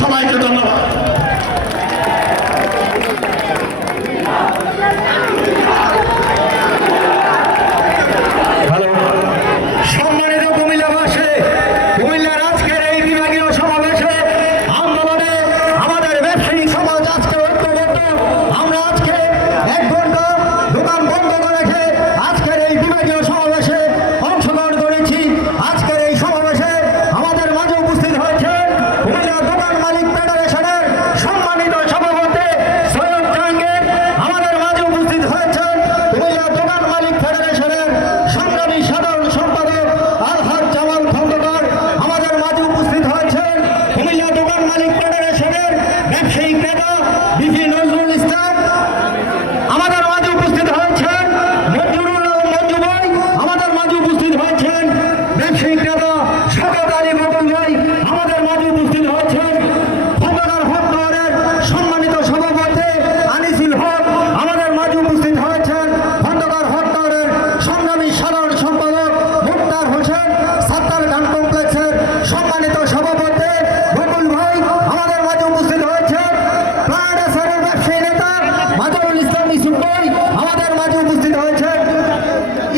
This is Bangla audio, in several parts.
সবাইকে ধন্যবাদ। সম্মানিত কুমিল্লাবাসী, কুমিল্লার আজকের এই বিভাগীয় সমাবেশে আন্দোলনে আমাদের ব্যবসায়িক সমাজ আজকে ঐক্যবদ্ধ। আমরা আজকে 1 ঘন্টা দোকান বন্ধ রেখে আজকের এই বিভাগীয় সমাবেশে অংশগ্রহণ করেছি। আজকের এই সমাবেশে আমাদের মাঝে উপস্থিত হয়েছে কুমিল্লা দোকান মালিক ফেডারেশনের সম্মানিত সভাপতি সৈয়দ জাহাঙ্গীর। আমাদের মাঝে উপস্থিত হয়েছেন কুমিল্লা দোকান মালিক ফেডারেশনের সংগ্রামী সাধারণ সম্পাদক আলহাজ জামাল খন্দকার। আমাদের মাঝে উপস্থিত হয়েছেন কুমিল্লা দোকান মালিক ফেডারেশনের ব্যবসায়িক নেতা বিপি নজরুল ইসলাম। আমাদের মাঝে উপস্থিত হয়েছেন মঞ্জু ভাই। আমাদের মাঝে উপস্থিত হয়েছেন ব্যবসায়িক নেতা শওকত আলী বকুল ভাই। আমাদের মাঝে উপস্থিত হয়েছেন খন্দকার হক টাওয়ারের সম্মানিত সভাপতি আনিসুল হক। আমাদের মাঝে উপস্থিত হয়েছেন খন্দকার হক টাওয়ারের সংগ্রামী সাধারণ সম্পাদক মুক্তার হোসেন। সাত্তার গান কমপ্লেক্সের সম্মানিত সভাপতি বকুল ভাই। আমাদের মাঝে উপস্থিত হয়েছেন প্লান্টেশনের ব্যবসায়ী নেতা মাজহারুল ইসলাম ইসুফ ভাই। আমাদের মাঝে উপস্থিত হয়েছেন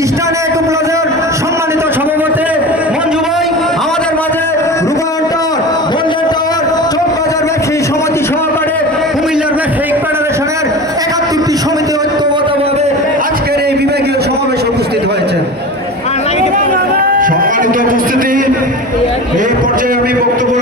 ইস্টার্ন একুপ্লাজের সম্মানিত সভাপতি মঞ্জু ভাই। আমাদের মাঝে রূপায়ণ টাওয়ার, মঞ্জুর টাওয়ার, চৌকবাজার ব্যবসায়ী সমিতি সহকারে কুমিল্লার ব্যবসায়িক ফেডারেশনের 71টি সমিতি ঐক্যবদ্ধভাবে আজকের এই বিভাগীয় সমাবেশে উপস্থিত হয়েছেন। সম্মানিত উপস্থিতি, এই পর্যায়ে আমি বক্তব্য